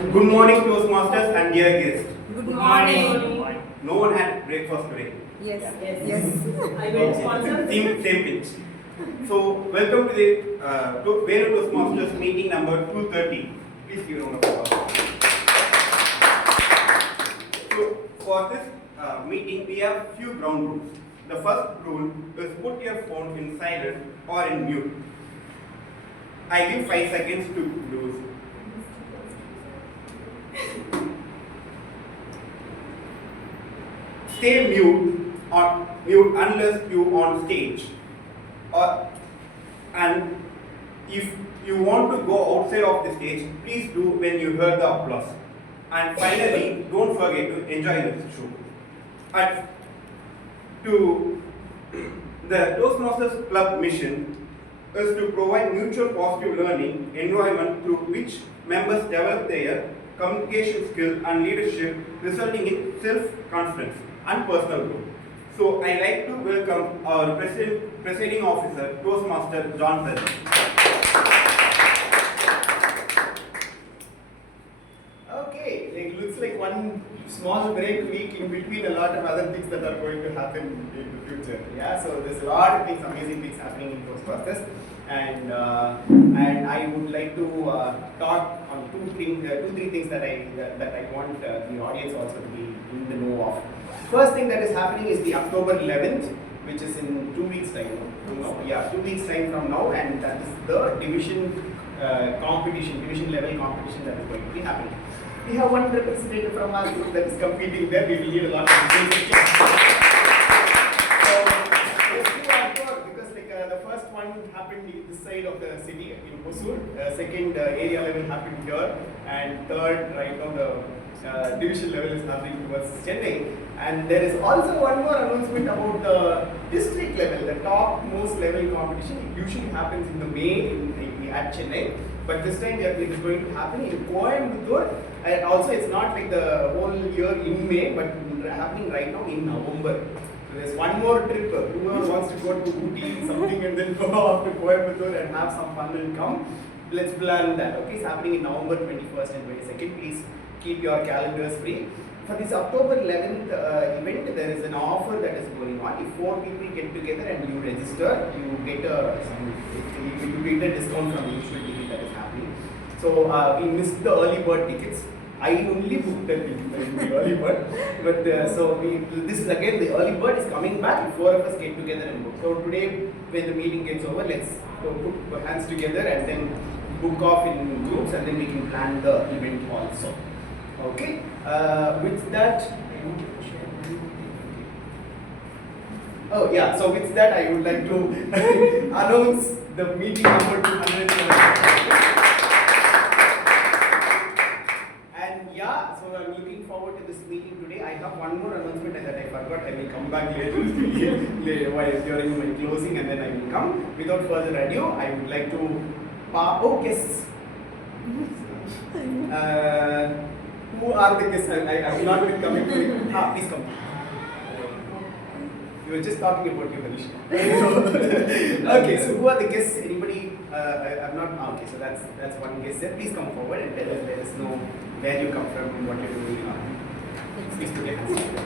Good morning, Toastmasters and dear guests. Good morning. No one had breakfast today. Yes. I will sponsor. Same pitch. So, welcome to the Venu Toastmasters meeting number 230. Please give a round of applause. So, for this meeting, we have few ground rules. The first rule is put your phone in silent or in mute. I give 5 seconds to do so. Stay mute unless you on stage, and if you want to go outside of the stage, please do when you hear the applause. And finally, don't forget to enjoy the show. The Toastmasters Club mission is to provide mutual positive learning environment through which members develop their communication skill and leadership, resulting in self-confidence and personal growth. So I like to welcome our presiding officer, Toastmaster Johnson. Okay, it looks like one small break week in between a lot of other things that are going to happen in the future. Yeah, so there's a lot of things, amazing things happening in Toastmasters, and I would like to talk on two, three things that I want the audience also to be in the know of. First thing that is happening is the October 11th, which is in 2 weeks time. 2 weeks time from now, and that is the division level competition that is going to be happening. We have one representative from our group that is competing there. We will need a lot of people. So let's do our work, because the first one happened in this side of the city in Hosur, second area level happened here, and third right now the division level is happening towards Chennai. And there is also one more announcement about the district level, the top most level competition. It usually happens in the May at Chennai, but this time it is going to happen in Coimbatore. And also it's not like the whole year in May, but happening right now in November. So there's one more trip. Whoever wants to go to Ooty something and then go off to Coimbatore and have some fun and come, let's plan that. Okay, it's happening in November 21st and 22nd. Please keep your calendars free. For this October 11th event, there is an offer that is going on. If 4 people get together and you register, you get a discount from the usual ticket that is happening. So we missed the early bird tickets. I only booked the early bird, but this is again, the early bird is coming back if 4 of us get together and book. So today, when the meeting gets over, let's put hands together and then book off in groups, and then we can plan the event also. Okay, with that, so with that I would like to announce the meeting number 200. And so I'm looking forward to this meeting today. I have one more announcement that I forgot. I will come back later during my closing, and then I will come. Without further ado, I would like to guests. Who are the guests? I will not be coming to you. Please come. You were just talking about your position. Okay, so who are the guests? Anybody? I'm not. Okay, so that's one guest there. Please come forward and let us know where you come from and what you're doing. Please put your hands together.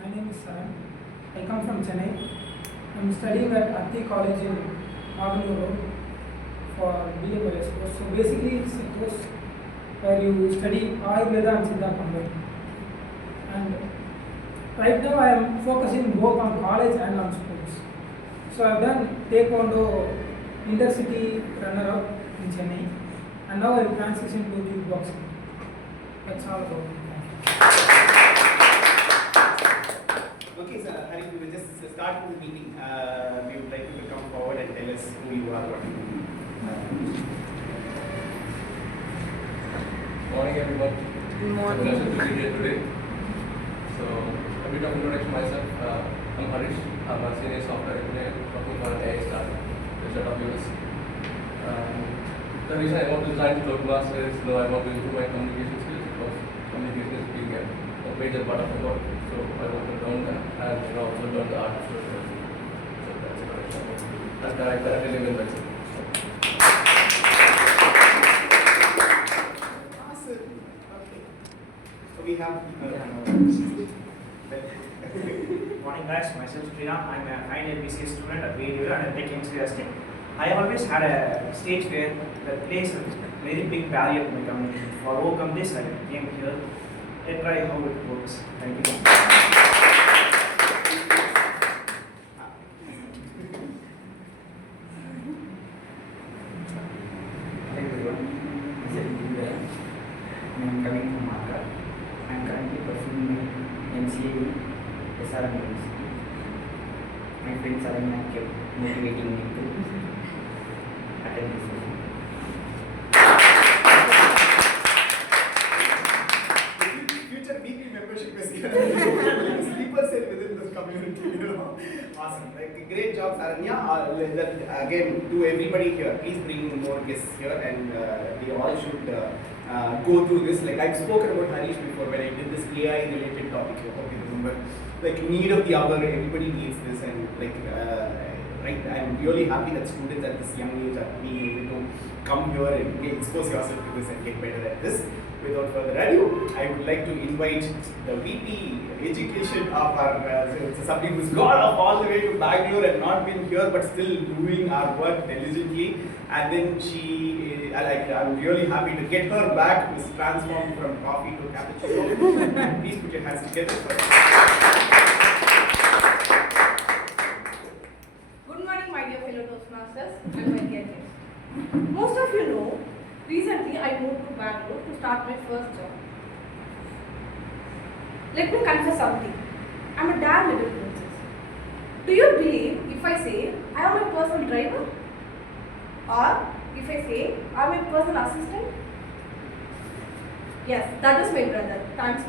My name is Saranya. I come from Chennai. I'm studying at Atti College in Mageshwaran for BA course. So basically it's a course where you study Ayurveda and Siddha combined. And right now I am focusing both on college and on sports. So I've done Taekwondo intercity runner-up in Chennai, and now I've transitioned to kickboxing. That's all about it. Okay, sir, Hari, we will just start the meeting. We would like you to come forward and tell us who you are, what you do. Morning, everyone. Good morning. It's a pleasure to be here today. So, a bit of introduction myself. I'm Harish. I'm a senior software engineer working for an AI startup based out of US. The reason I want to join Toastmasters is I want to improve my communication skills, because communication is being a major part of my work. So I want to learn that and also learn the art of storytelling. So that's it. And I currently live in Brazil. Awesome. Okay. So we have. Morning guys, myself Sriram. I'm a final BCS student at VDU and a tech enthusiastic. I always had a stage where that plays a very big barrier to my communication. For overcome this, I came here. Let's try how it works. Thank you. Hi everyone, this is Ranjeetha. I am coming from Malka. I am currently pursuing my MCA in Saranya University. My friend Saranya kept motivating me to attend this session. Future VP membership is here. Sleeper cell within this community, you know. Awesome. Like, great job, Saranya. Again, to everybody here, please bring more guests here, and we all should go through this. Like, I've spoken about Harish before when I did this AI related topic. I hope you remember. Like, need of the hour, everybody needs this, and like, right, I'm really happy that students at this young age are being able to come here and expose yourself to this and get better at this. Without further ado, I would like to invite the VP Education of our, somebody who's gone up all the way to Bangalore and not been here but still doing our work diligently. And then she, I'm really happy to get her back, who's transformed from coffee to cappuccino. Please put your hands together for Good morning, my dear fellow Toastmasters and my dear guests. Most of you know, recently I moved to Bangalore to start my first job. Let me confess something. I'm a damn little princess. Do you believe if I say I am a personal driver? Or if I say I am a personal assistant? Yes, that is my brother. Thanks.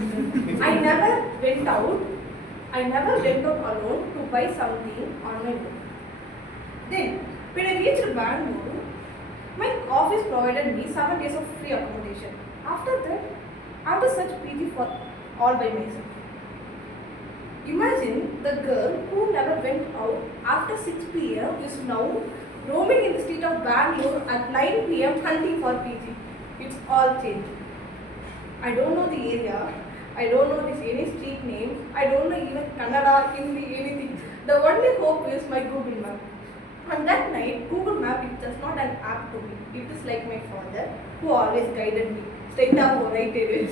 I never went out alone to buy something on my own. Then, when I reached Bangalore, my office provided me 7 days of free accommodation. After that, I had to search PG for all by myself. Imagine the girl who never went out after 6 p.m. is now roaming in the street of Bangalore at 9 p.m. hunting for PG. It's all changed. I don't know the area. I don't know any street names. I don't know even Kannada, Hindi, anything. The only hope is my Google Map. On that night, Google Map is just not an app to me. It is like my father who always guided me. Straight up or right it is.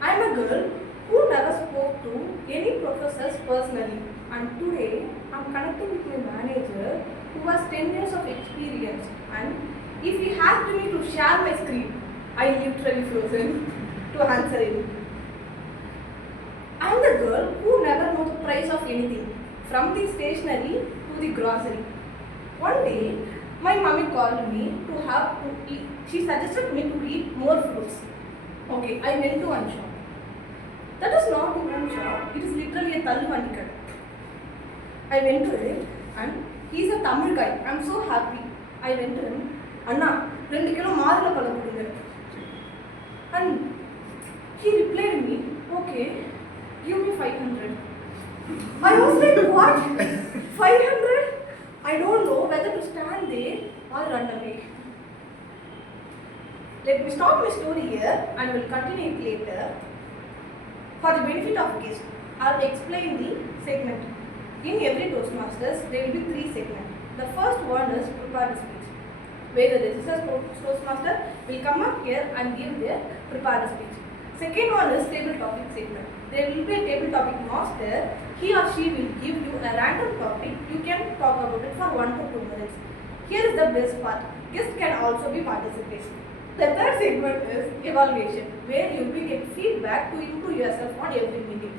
I am a girl who never spoke to any professors personally. And today, I am connecting with my manager who has 10 years of experience. And if he asked me to share my screen, I literally frozen to answer him. I am the girl who never knows the price of anything, from the stationery to the grocery. One day, my mommy called me to eat. She suggested me to eat more fruits. Okay, I went to one shop. That is not one shop, it is literally a Taluvani kada. I went to it and he is a Tamil guy. I am so happy. I went to him, Anna, 2 kilo maadula palam kudunga. And he replied me, okay, give me 500. I was like, what? 500? I don't know whether to stand there or run away. Let me stop my story here and will continue it later. For the benefit of guests, I will explain the segment. In every Toastmasters, there will be 3 segments. The first one is prepared speech, where the registered Toastmaster will come up here and give their prepared speech. Second one is table topic segment. There will be a table topic master. He or she will give you a random topic. You can talk about it for 1 to 2 minutes. Here is the best part. Guests can also be participants. The third segment is evaluation, where you will get feedback to improve yourself on every meeting.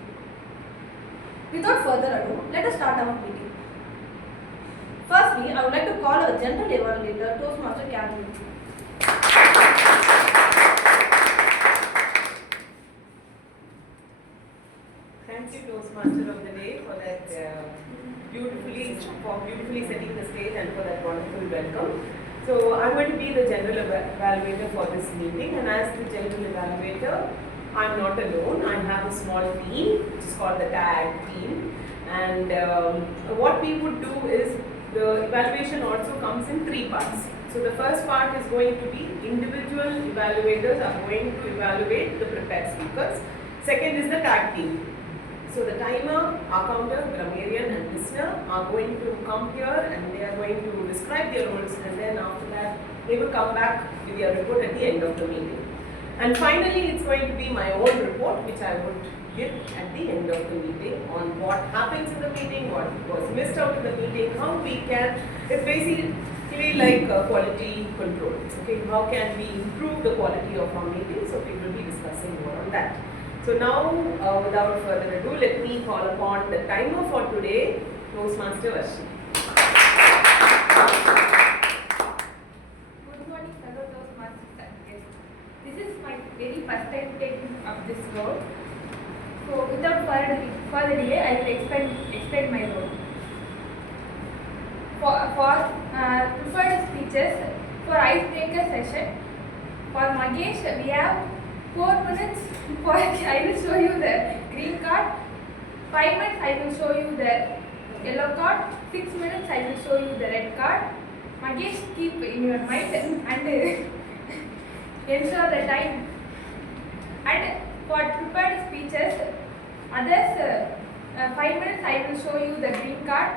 Without further ado, let us start our meeting. Firstly, I would like to call our general evaluator, Toastmaster Cappuccino. Thank you, Toastmaster of the Day, for that beautifully setting the stage and for that wonderful welcome. So I'm going to be the general evaluator for this meeting, and as the general evaluator, I'm not alone. I have a small team, which is called the TAG team, And what we would do is the evaluation also comes in 3 parts. So the first part is going to be individual evaluators are going to evaluate the prepared speakers. Second is the tag team. So the timer, our counter, grammarian and listener are going to come here and they are going to describe their roles, and then after that they will come back with their report at the end of the meeting. And finally it's going to be my own report which I would give at the end of the meeting on what happens in the meeting, what was missed out in the meeting, how we can, it's basically like quality control. Okay, how can we improve the quality of our meeting? So we will be discussing more on that. So now, without further ado, let me call upon the timer for today, Toastmaster Varshi. Good morning, fellow Toastmasters and guests. This is my very first time taking up this role. So, without further delay, I will explain my role. For preferred speeches, for icebreaker session, for Magesh, we have 4 minutes. For I will show you the green card. 5 minutes, I will show you the yellow card. 6 minutes, I will show you the red card. Magesh, keep in your mind and ensure the time. And for prepared speeches, others 5 minutes I will show you the green card,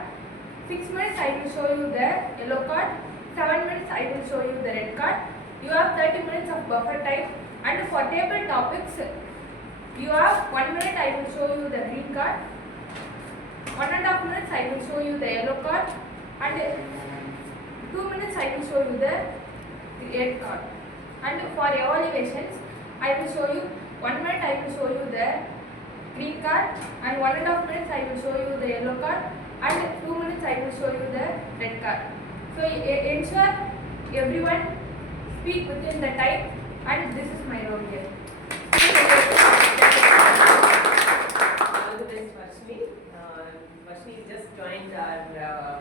6 minutes I will show you the yellow card, 7 minutes I will show you the red card. You have 30 minutes of buffer time, and for table topics you have 1 minute I will show you the green card, 1.5 minutes I will show you the yellow card, and 2 minutes I will show you the red card. And for evaluations, I will show you 1 minute I will show you the green card, and 1.5 minutes I will show you the yellow card, and 2 minutes I will show you the red card. So ensure everyone speak within the time, and this is my role here. All the best, Varshni. Varshni just joined our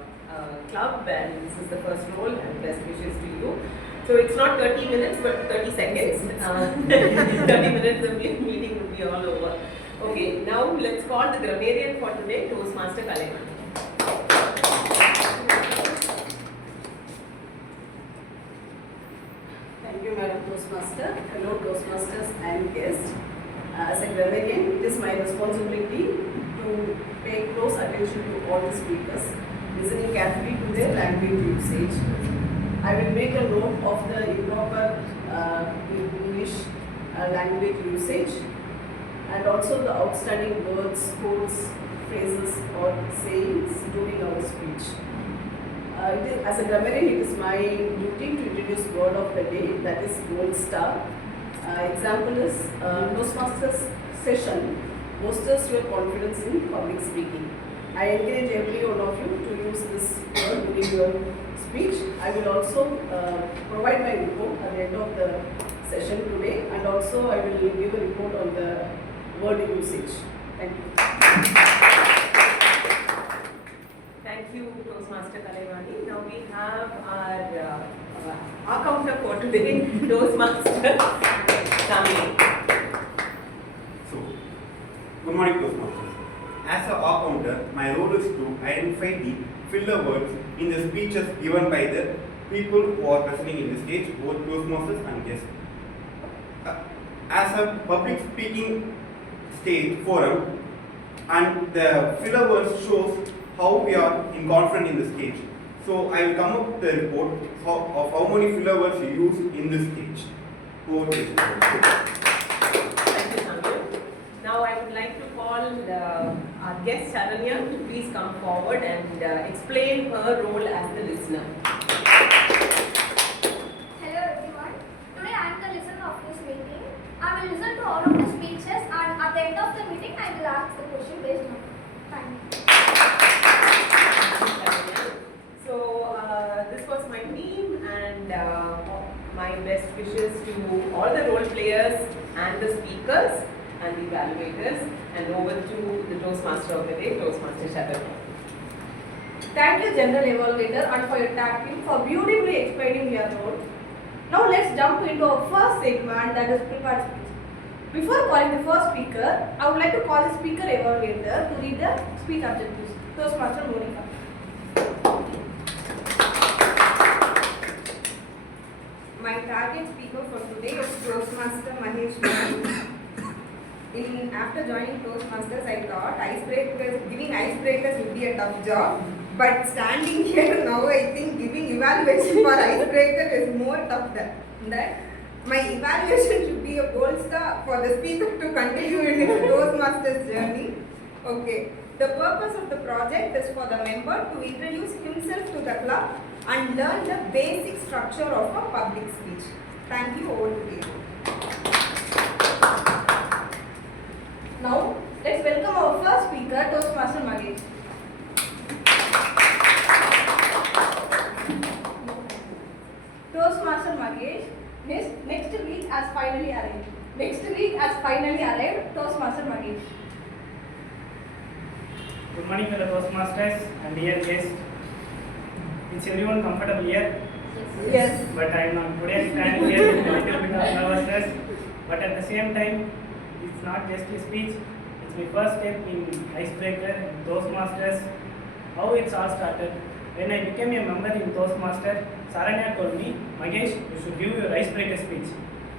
club, and this is the first role, and best wishes to you. So it's not 30 minutes but 30 seconds. 30 minutes the meeting will be all over. Okay, now let's call the grammarian for today, Toastmaster Kalaimani. Thank you, Madam Toastmaster. Hello, Toastmasters and guests. As a grammarian, it is my responsibility to pay close attention to all the speakers, listening carefully to their language usage. I will make a note of the improper English language usage, and also the outstanding words, quotes, phrases or sayings during our speech. As a grammarian, it is my duty to introduce word of the day, that is gold star. Example is Toastmasters session bolsters your confidence in public speaking. I encourage every one of you to use this word during your speech. I will also provide my report at the end of the session today, and also I will give a report on the word usage. Thank you. Thank you, Toastmaster Kalaimani. Now we have our counter for today, Toastmaster Kamini. So, good morning, Toastmasters. As a counter, my role is to identify the filler words in the speeches given by the people who are presenting in the stage, both Toastmasters and guests. As a public speaking stage forum, and the filler words shows how we are in confident in the stage. So I will come up with the report of how many filler words we use in this stage. Over to you. Thank you, Samuel. Now I would like to call our guest Saranya to please come forward and explain her role as the listener. Hello everyone. Today I am the listener of this meeting. I will listen to all of the speeches, and at the end of the meeting I will ask the question based on it. Thank you. So this was my team, and my best wishes to all the role players and the speakers and the evaluators, and over to the Toastmaster of the day, Toastmaster Saranya. Thank you, General Evaluator, and for your tag team for beautifully explaining your role. Now let's jump into our first segment, that is prepared speech. Before calling the first speaker, I would like to call the speaker evaluator to read the speech objectives. Toastmaster Monica. My target speaker for today is Toastmaster Mageshwaran. After joining Toastmasters, I thought giving icebreakers would be a tough job. But standing here now, I think giving evaluation for icebreaker is more tough than that. My evaluation should be a gold star for the speaker to continue in his Toastmasters journey. Okay. The purpose of the project is for the member to introduce himself to the club and learn the basic structure of a public speech. Thank you. Over to you. Now, let's welcome our first speaker, Toastmaster Magesh. Toastmaster Magesh next week has finally arrived. Toastmaster Magesh. Good morning, fellow Toastmasters and dear guests. Is everyone comfortable here? Yes. But I am not today standing here with a little bit of nervousness. But at the same time, it's not just a speech. It's my first step in icebreaker and Toastmasters. How it's all started. When I became a member in Toastmaster, Saranya told me, Magesh, you should give your icebreaker speech.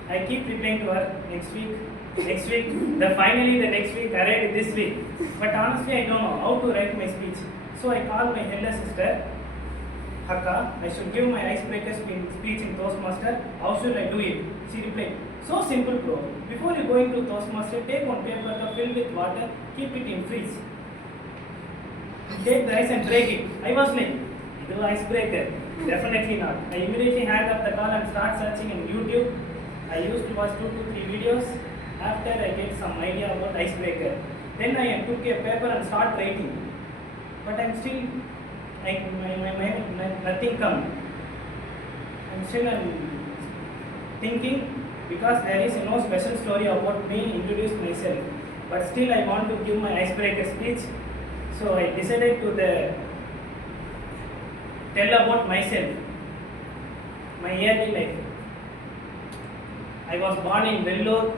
I keep replying to her next week. Finally the next week arrived this week. But honestly, I don't know how to write my speech. So I called my elder sister, Hakka, I should give my icebreaker speech in Toastmaster. How should I do it? She replied, so simple, bro. Before you go into Toastmaster, take one paper cup filled with water, keep it in freeze. Take the ice and break it. I was like, do icebreaker? Definitely not. I immediately hang up the call and start searching in YouTube. I used to watch 2 to 3 videos. After I get some idea about icebreaker. Then I took a paper and start writing. But I'm still, nothing come. I'm still thinking because there is no special story about me introduce myself. But still I want to give my icebreaker speech. So I decided to tell about myself, my early life. I was born in Vellore.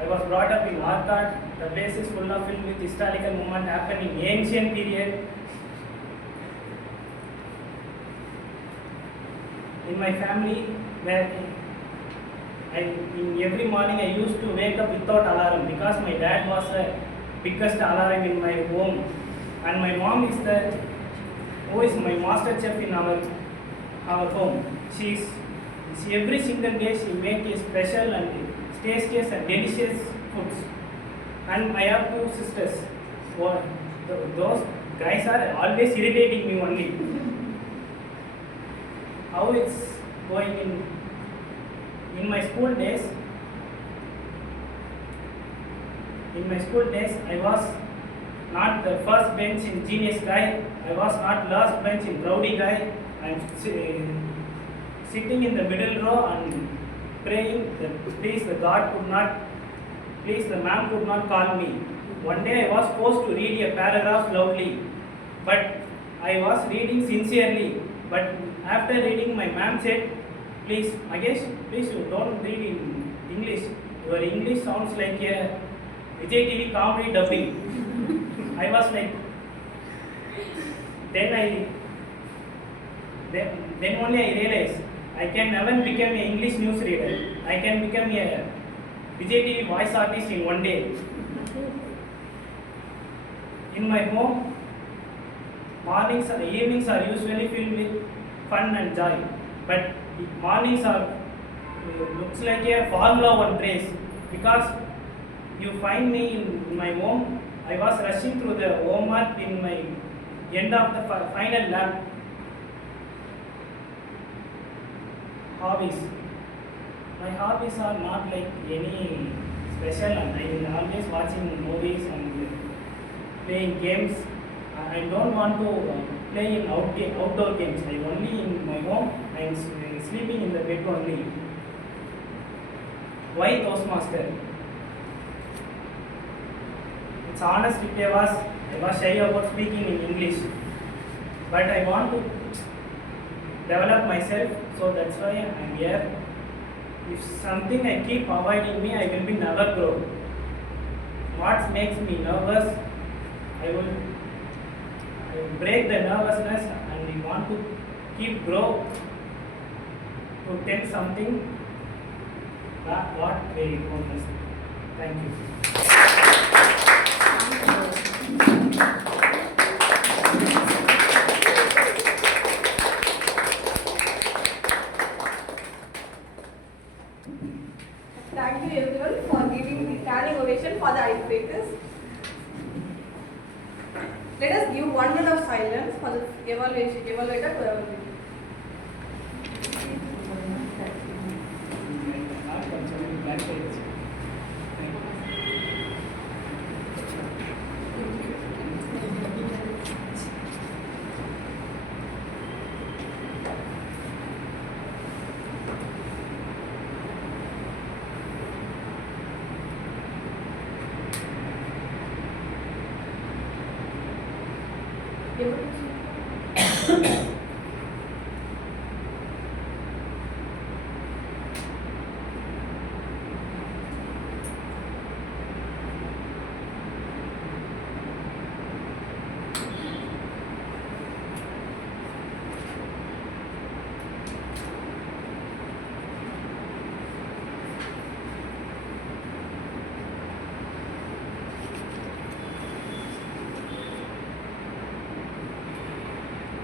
I was brought up in Arcot. The place is filled with historical moments happened in ancient period. In my family, where in every morning I used to wake up without alarm because my dad was the biggest alarm in my home, and my mom is who is my master chef in our home. She every single day she makes a special and tastiest and delicious foods. And I have 2 sisters. Those guys are always irritating me only. How it's going in my school days? In my school days, I was not the first bench in genius guy. I was not last bench in rowdy guy. I'm sitting in the middle row and praying that please the ma'am could not call me. One day I was forced to read a paragraph loudly, but I was reading sincerely. But after reading, my ma'am said, please Magesh, please you don't read in English. Your English sounds like a Vijay TV comedy dubbing. I was like, then only I realized I can never become an English news reader. I can become a Vijay TV voice artist in one day. In my home, mornings and evenings are usually filled with fun and joy. But mornings looks like a Formula 1 race because you find me in my home. I was rushing through the homework in my end of the final lap. Hobbies. My hobbies are not like any special, and I am always watching movies and playing games. I don't want to play in outdoor games. I only in my home. I am sleeping in the bed only. Why Toastmaster? It's honest if I was shy about speaking in English, but I want to develop myself, so that's why I'm here. If something I keep avoiding me, I will be never grow. What makes me nervous, I will break the nervousness and we want to keep grow to tell something that what very important. Thank you. Thank you everyone for giving the standing ovation for the icebreakers. Let us give 1 minute of silence for the evaluator to evaluate.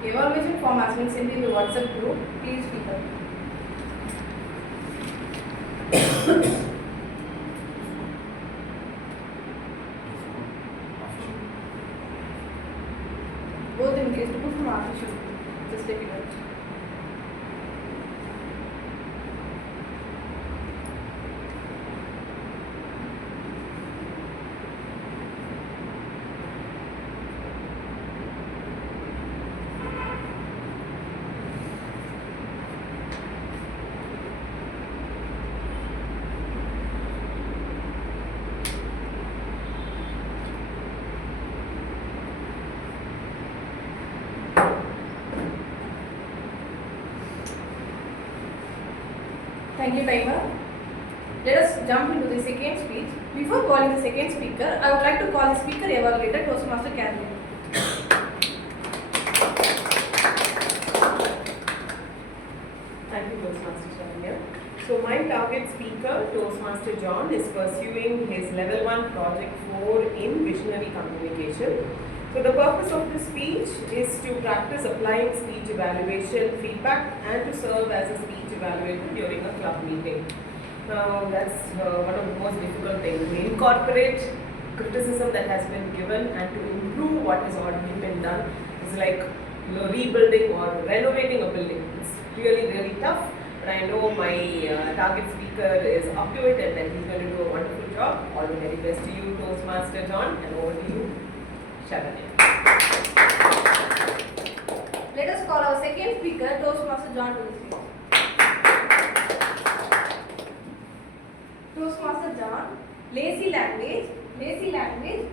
Evaluation form has been sent in the WhatsApp group. Please fill up. Both in case to put from official. Just take it out. Thank you, timer. Let us jump into the second speech. Before calling the second speaker, I would like to call the speaker evaluator, Toastmaster Caroline. Thank you, Toastmaster Saranya. So my target speaker, Toastmaster John, is pursuing his level 1 project 4 in visionary communication. So the purpose of this speech is to practice applying speech evaluation feedback and to serve as a speech evaluator during a club meeting. Now that's one of the most difficult things. We incorporate criticism that has been given and to improve what has already been done. It's like rebuilding or renovating a building. It's really, really tough. But I know my target speaker is up to it and that he's going to do a wonderful job. All the very best to you, Toastmaster John, and over to you, Saranya. Let us call our second speaker, Toastmaster John, to the stage. Toastmaster John, lazy language,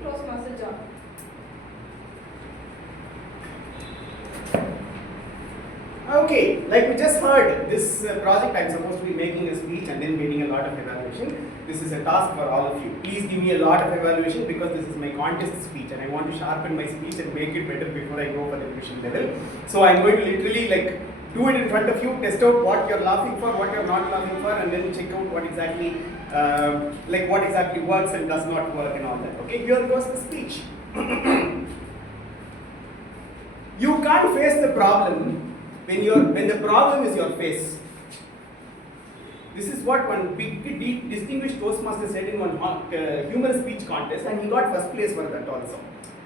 Toastmaster John. Okay, like we just heard, this project I'm supposed to be making a speech and then getting a lot of evaluation. This is a task for all of you. Please give me a lot of evaluation because this is my contest speech and I want to sharpen my speech and make it better before I go for the division level. So I'm going to literally do it in front of you, test out what you're laughing for, what you're not laughing for, and then check out what exactly works and does not work and all that. Okay, here goes the speech. You can't face the problem when the problem is your face. This is what one big distinguished Toastmaster said in one humorous speech contest, and he got first place for that also.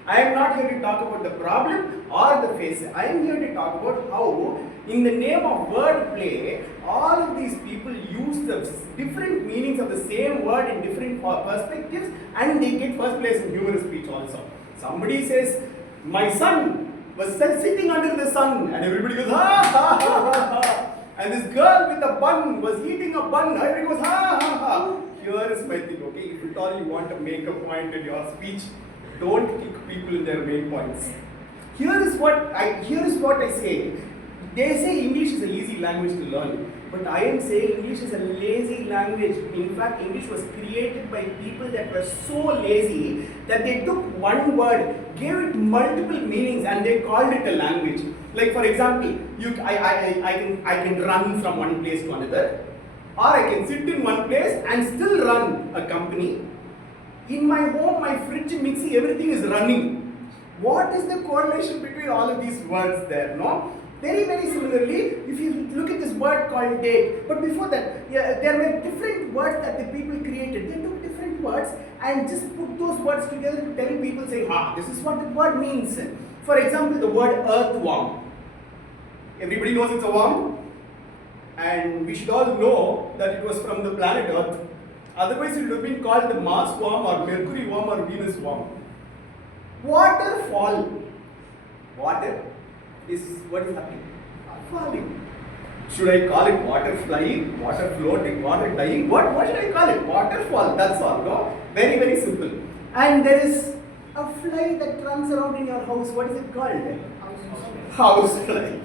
I am not here to talk about the problem or the face. I am here to talk about how, in the name of word play, all of these people use the different meanings of the same word in different perspectives, and they get first place in humorous speech also. Somebody says, "My son was sitting under the sun," and everybody goes, "Ha ha ha ha ha." And this girl with a bun was eating a bun, and everybody goes, "Ha ha ha." Here is my thing, okay? If at all you want to make a point in your speech, don't kick people in their main points. Here is what I say. They say English is an easy language to learn. But I am saying English is a lazy language. In fact, English was created by people that were so lazy that they took one word, gave it multiple meanings, and they called it a language. Like for example, I can run from one place to another, or I can sit in one place and still run a company. In my home, my fridge, mixie, everything is running. What is the correlation between all of these words there? No? Very, very similarly, if you look at this word called date, but before that, there were different words that the people created. They took different words and just put those words together to tell people, saying, this is what the word means. For example, the word earthworm. Everybody knows it's a worm, and we should all know that it was from the planet Earth. Otherwise, it would have been called the Mars worm or Mercury worm or Venus worm. Waterfall. Water is what is happening? Falling. Should I call it water flying, water floating, water dying? What should I call it? Waterfall. That's all. No? Very, very simple. And there is a fly that runs around in your house. What is it called? House fly.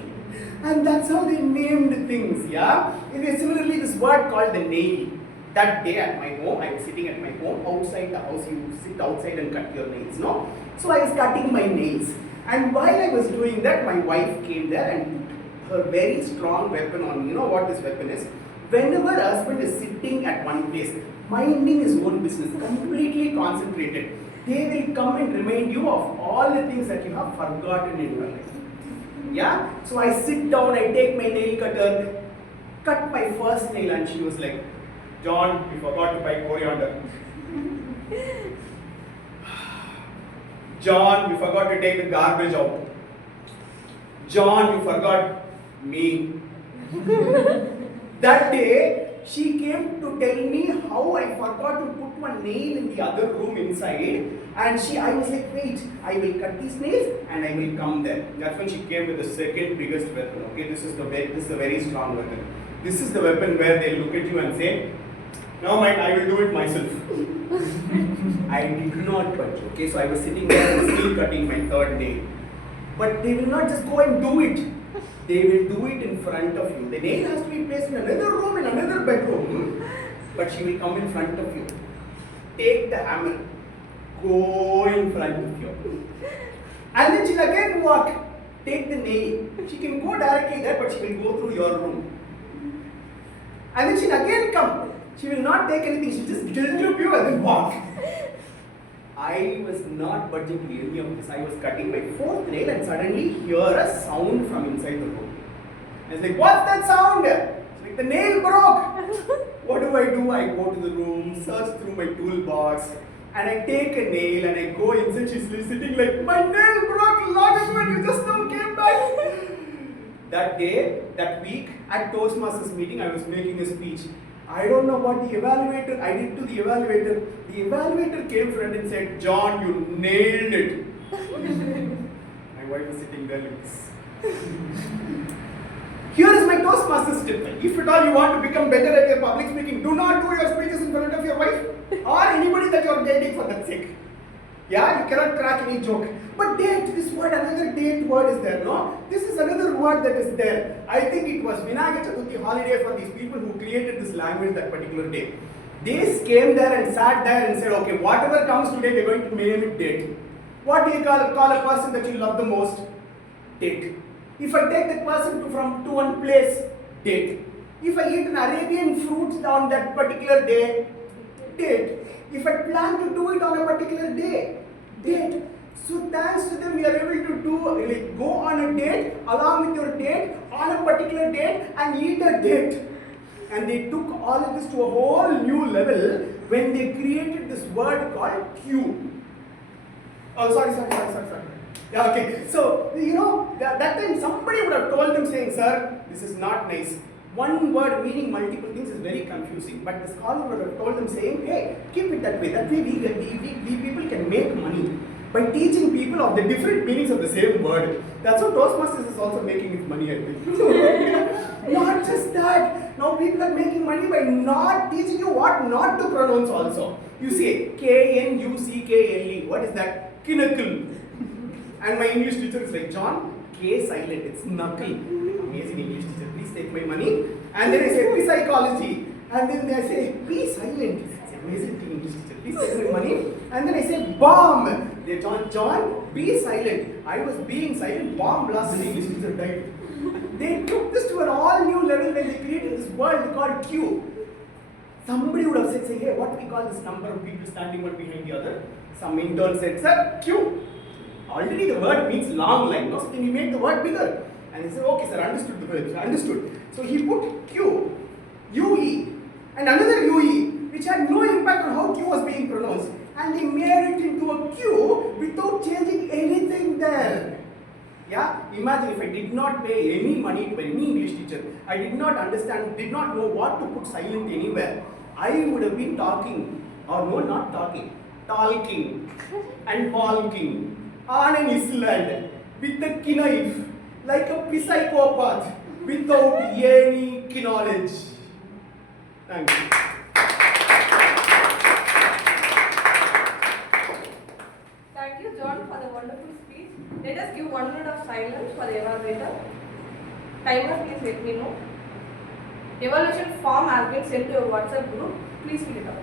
And that's how they named things. Yeah. Similarly, this word called the nail. That day at my home, I was sitting at my home outside the house. You sit outside and cut your nails, no? So I was cutting my nails, and while I was doing that, my wife came there and put her very strong weapon on me. You know what this weapon is? Whenever husband is sitting at one place, minding his own business, completely concentrated, they will come and remind you of all the things that you have forgotten in your life. Yeah? So I sit down, I take my nail cutter, cut my first nail, and she was like, John, you forgot to buy coriander. John, you forgot to take the garbage out. John, you forgot me. That day, she came to tell me how I forgot to put one nail in the other room inside. And I was like, wait, I will cut these nails and I will come there. That's when she came with the second biggest weapon. Okay, this is a very strong weapon. This is the weapon where they look at you and say, no, mind, I will do it myself. I did not budge, okay? So I was sitting there and still cutting my third nail. But they will not just go and do it. They will do it in front of you. The nail has to be placed in another room, in another bedroom. But she will come in front of you. Take the hammer. Go in front of you. And then she'll again walk. Take the nail. She can go directly there, but she will go through your room. And then she'll again come. She will not take anything, she'll just tilt you and then walk. I was not budging any of this. I was cutting my fourth nail and suddenly hear a sound from inside the room. I was like, what's that sound? It's like the nail broke. What do? I go to the room, search through my toolbox, and I take a nail and I go inside. She's sitting like, my nail broke long ago and you just now came back. That day, that week, at Toastmasters meeting, I was making a speech. I don't know what the evaluator, I did to the evaluator. The evaluator came front and said, John, you nailed it. My wife was sitting there like this. Here is my Toastmasters tip. If at all you want to become better at your public speaking, do not do your speeches in front of your wife or anybody that you are dating for that sake. Yeah, you cannot crack any joke. But date, this word, another date word is there, no? This is another word that is there. I think it was Vinayaka Chaturthi holiday for these people who created this language that particular day. They came there and sat there and said, okay, whatever comes today, we're going to name it date. What do you call a person that you love the most? Date. If I take that person to one place, date. If I eat an Arabian fruit on that particular day, date. If I plan to do it on a particular day, date. So thanks to them, we are able to go on a date along with your date on a particular date and eat a date. And they took all of this to a whole new level when they created this word called Q. Oh, sorry. Yeah, okay. So, that time somebody would have told them saying, sir, this is not nice. One word meaning multiple things is very confusing. But the scholar would have told them saying, hey, keep it that way. That way we people can make money by teaching people of the different meanings of the same word. That's how Toastmasters is also making its money, I think. Not just that. Now people are making money by not teaching you what not to pronounce also. You say K-N-U-C-K-L-E. What is that? Knuckle. And my English teacher is like, John, K silent, it's knuckle. Amazing English teacher. Please take my money. And then I say psychology. And then they say, be silent. It's amazing thing English teacher. Please take my money. And then I say, bomb. They John, be silent. I was being silent. Bomb blast. The English teacher died. They took this to an all new level when they created this word called Q. Somebody would have said, say, hey, what do we call this number of people standing one behind the other? Some intern said, sir, Q. Already the word means long line, no? So can you make the word bigger? And he said, okay, sir, understood the word. Understood. So he put Q, UE, and another UE, which had no impact on how Q was being pronounced. And they made it into a Q without changing anything there. Yeah? Imagine if I did not pay any money to any English teacher, I did not understand, did not know what to put silent anywhere, I would have been talking, or no, not talking, talking and walking on an island with a knife, like a psychopath, without any knowledge. Thank you. Thank you, John, for the wonderful speech. Let us give 1 minute of silence for the evaluator. Timer, please let me know. Evaluation form has been sent to your WhatsApp group. Please fill it out.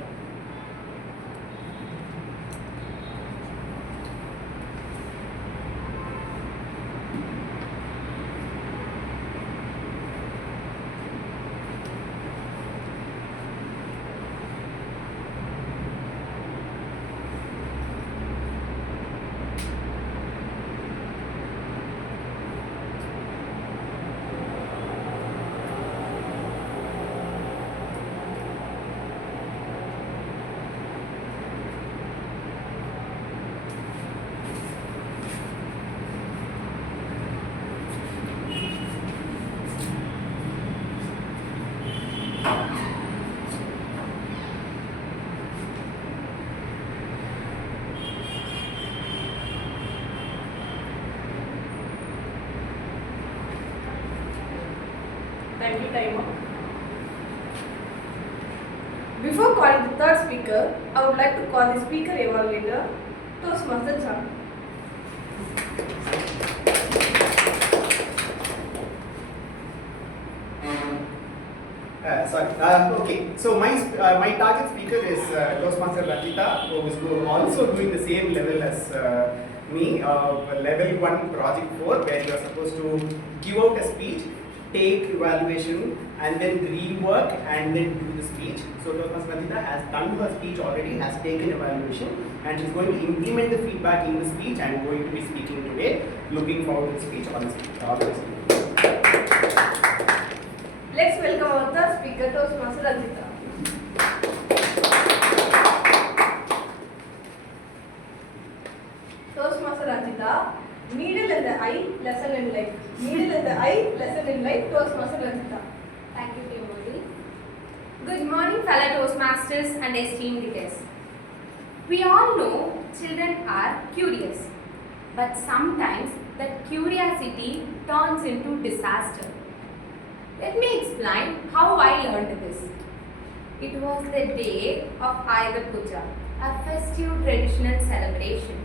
Thank you, timer. Before calling the third speaker, I would like to call the speaker evaluator, Toastmaster John. Okay, so my target speaker is Toastmaster Ranjeetha, who is also doing the same level as me, level 1 project 4, where you are supposed to give out a speech, take evaluation, and then rework and then do the speech. So Toastmaster Ranjeetha has done her speech already, has taken evaluation, and she's going to implement the feedback in the speech and going to be speaking today. Looking forward to the speech on the speech. All the best. Let's welcome our third speaker, Toastmaster Ranjeetha. Toastmaster Ranjeetha, needle in the eye, lesson in life. Needle in the eye, lesson in life, Toastmaster Ranjeetha. Thank you, TMOD. Good morning, fellow Toastmasters and esteemed guests. We all know children are curious, but sometimes that curiosity turns into disaster. Let me explain how I learned this. It was the day of Ayuda Puja, a festive traditional celebration.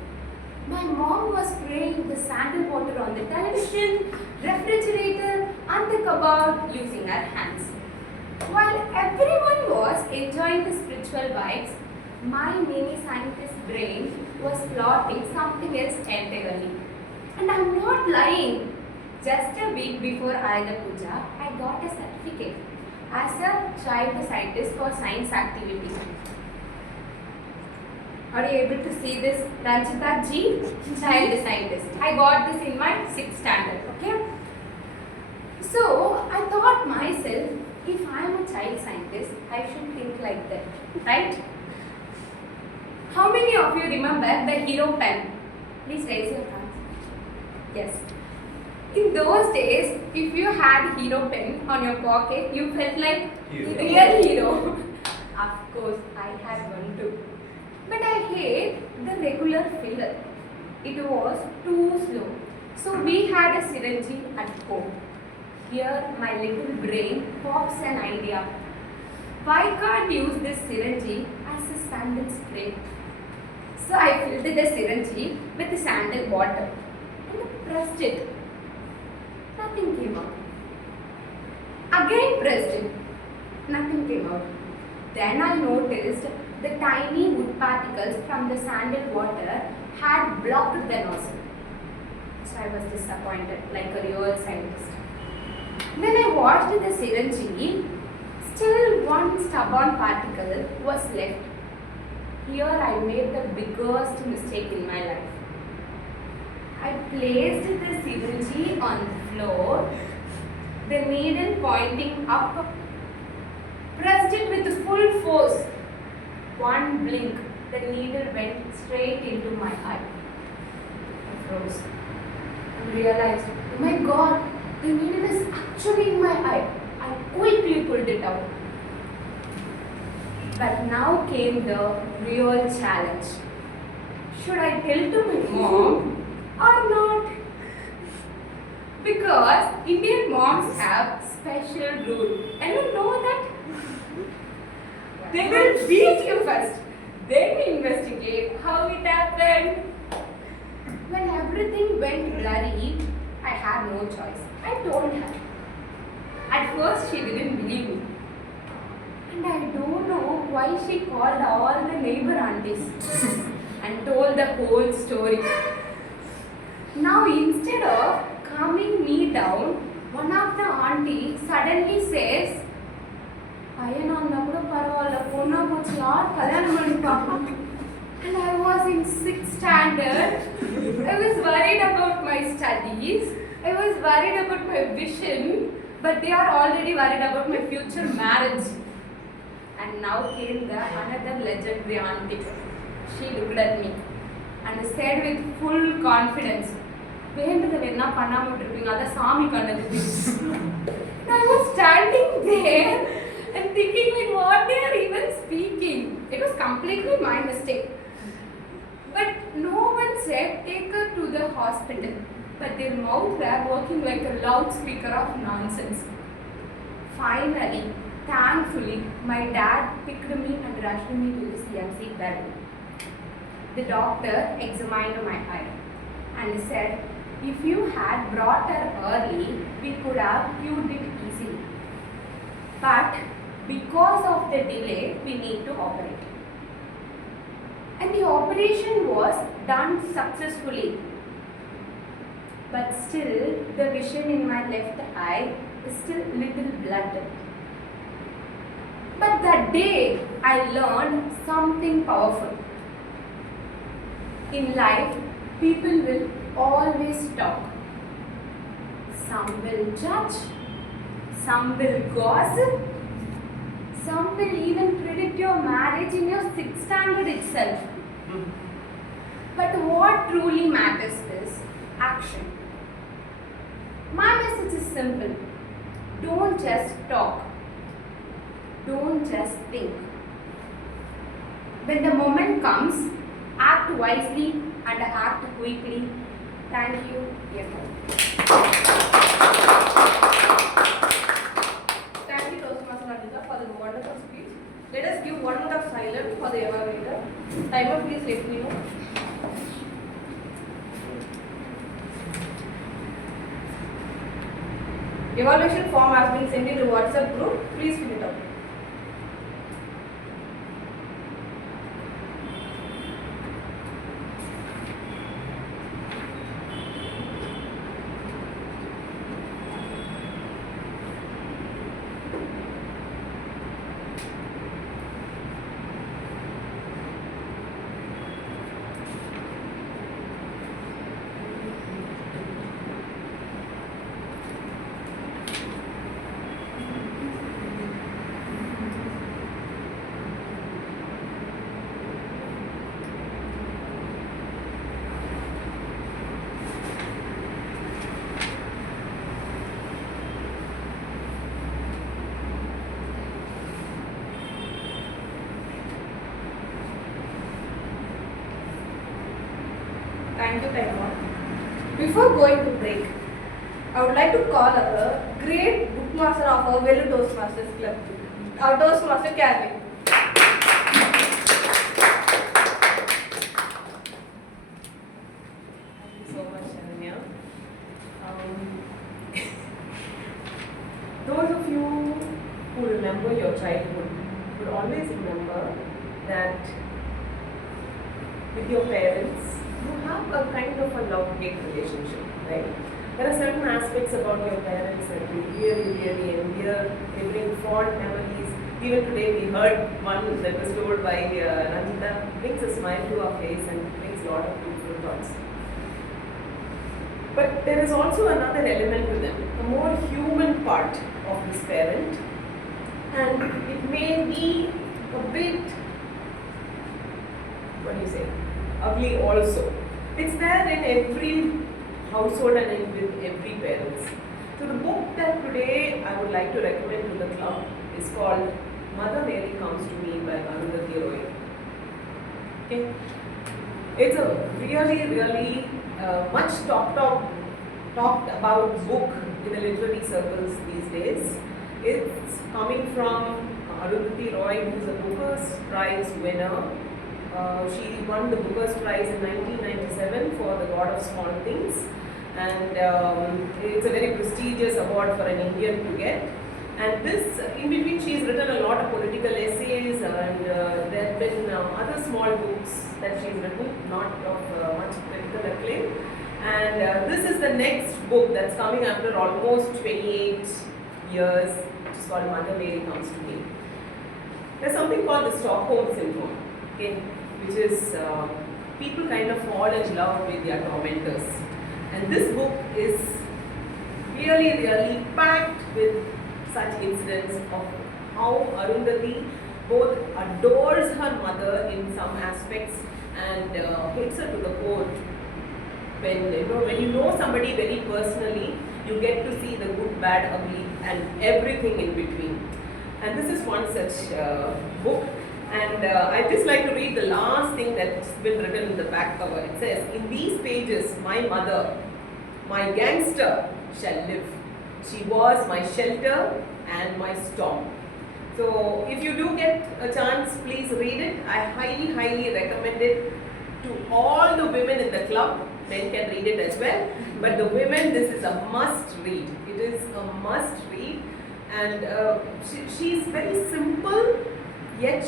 My mom was spraying the sandal water on the television, refrigerator and the cupboard using her hands. While everyone was enjoying the spiritual vibes, my mini scientist brain was plotting something else entirely. And I'm not lying. Just a week before Ayuda Puja, I got a certificate as a child scientist for science activity. Are you able to see this? Ranjeetha G, child scientist. I got this in my 6th standard, okay? So, I thought myself, if I am a child scientist, I should think like that, right? How many of you remember the hero pen? Please raise your hands. Yes. In those days, if you had hero pen on your pocket, you felt like real hero. Of course, I had one too. But I hate the regular filler. It was too slow. So we had a syringe at home. Here my little brain pops an idea. Why can't use this syringe as a sandal spray? So I filled the syringe with the sandal water and pressed it. Nothing came out. Again pressed it. Nothing came out. Then I noticed the tiny wood particles from the sandal water had blocked the nozzle. So I was disappointed, like a real scientist. When I watched the syringe, still one stubborn particle was left. Here I made the biggest mistake in my life. I placed the syringe on the floor, the needle pointing up, pressed it with full force. One blink, the needle went straight into my eye. I froze and realized, oh my God, the needle is actually in my eye. I quickly pulled it out. But now came the real challenge. Should I tell to my mom or not? Because Indian moms have special rule. And you know that? They will beat you first. Then investigate how it happened. When everything went blurry, I had no choice. I told her. At first, she didn't believe me. And I don't know why she called all the neighbor aunties and told the whole story. Now, instead of calming me down, one of the aunties suddenly says, and I was in 6th standard. I was worried about my studies. I was worried about my vision. But they are already worried about my future marriage. And now came another legendary auntie. She looked at me and said with full confidence, I was standing there and thinking like what they are even speaking. It was completely my mistake. But no one said take her to the hospital. But their mouth were working like a loudspeaker of nonsense. Finally, thankfully, my dad picked me and rushed me to the CMC bed. The doctor examined my eye and said, if you had brought her early, we could have cured it easily. But because of the delay, we need to operate. And the operation was done successfully. But still, the vision in my left eye is still little blurred. But that day, I learned something powerful. In life, people will always talk. Some will judge, some will gossip, some will even predict your marriage in your 6th standard itself. But what truly matters is action. My message is simple. Don't just talk. Don't just think. When the moment comes, act wisely and act quickly. Thank you, dear friends. Thank you, Toastmaster Ranjeetha, for the wonderful speech. Let us give 1 minute of silence for the evaluator. Timer, please let me know. Evaluation form has been sent in the WhatsApp group. Please fill it out. Thank you, Taimon. Before going to break, I would like to call our great bookmaster of our Velu Toastmasters Club, our Toastmaster Calvin. Thank you so much, Saranya. Those of you who remember your childhood would always remember that with your parents, you have a kind of a love-hate relationship, right? There are certain aspects about your parents that you really endear. They bring fond memories. Even today we heard one that was told by Ranjeetha, brings a smile to our face and brings a lot of beautiful thoughts. But there is also another element to them, a more human part of this parent, and it may be a bit, ugly also. It's there in every household and with every parents. So the book that today I would like to recommend to the club is called Mother Mary Comes to Me by Arundhati Roy. Okay. It's a really much talked about book in the literary circles these days. It's coming from Arundhati Roy, who is a Booker's Prize winner. She won the Booker's Prize in 1997 for The God of Small Things, and it's a very prestigious award for an Indian to get. And this, in between, she's written a lot of political essays, and there have been other small books that she's written, not of much critical acclaim. And this is the next book that's coming after almost 28 years, which is called Mother Mary Comes to Me. There's something called the Stockholm Syndrome, okay, which is people kind of fall in love with their tormentors. And this book is really packed with such incidents of how Arundhati both adores her mother in some aspects and hates her to the core. When you know somebody very personally, you get to see the good, bad, ugly, and everything in between. And this is one such book. And I'd just like to read the last thing that's been written in the back cover. It says, "In these pages, my mother, my gangster, shall live. She was my shelter and my storm." So if you do get a chance, please read it. I highly recommend it to all the women in the club. Men can read it as well. But the women, this is a must read. It is a must read. And she's very simple, yet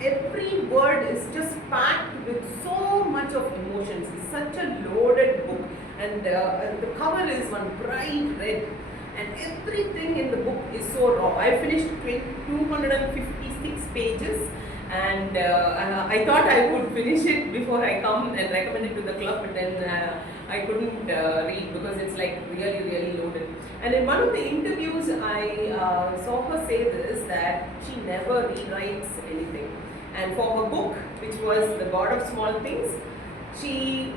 every word is just packed with so much of emotions. It's such a loaded book. And the cover is one bright red. And everything in the book is so raw. I finished 256 pages, and I thought I would finish it before I come and recommend it to the club, but then I couldn't read because it's like really loaded. And in one of the interviews, I saw her say this, that she never rewrites anything. And for her book, which was The God of Small Things, she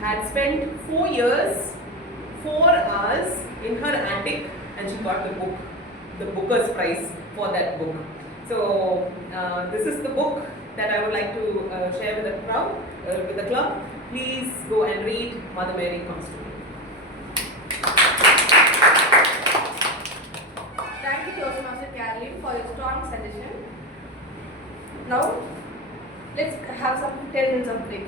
had spent 4 years, 4 hours in her attic, and she got the Booker's Prize for that book. So this is the book that I would like to share with the crowd, with the club. Please go and read Mother Mary Comes to Me. Thank you, Toastmaster Caroline, for your strong suggestion. Now, let's have some 10 minutes of break.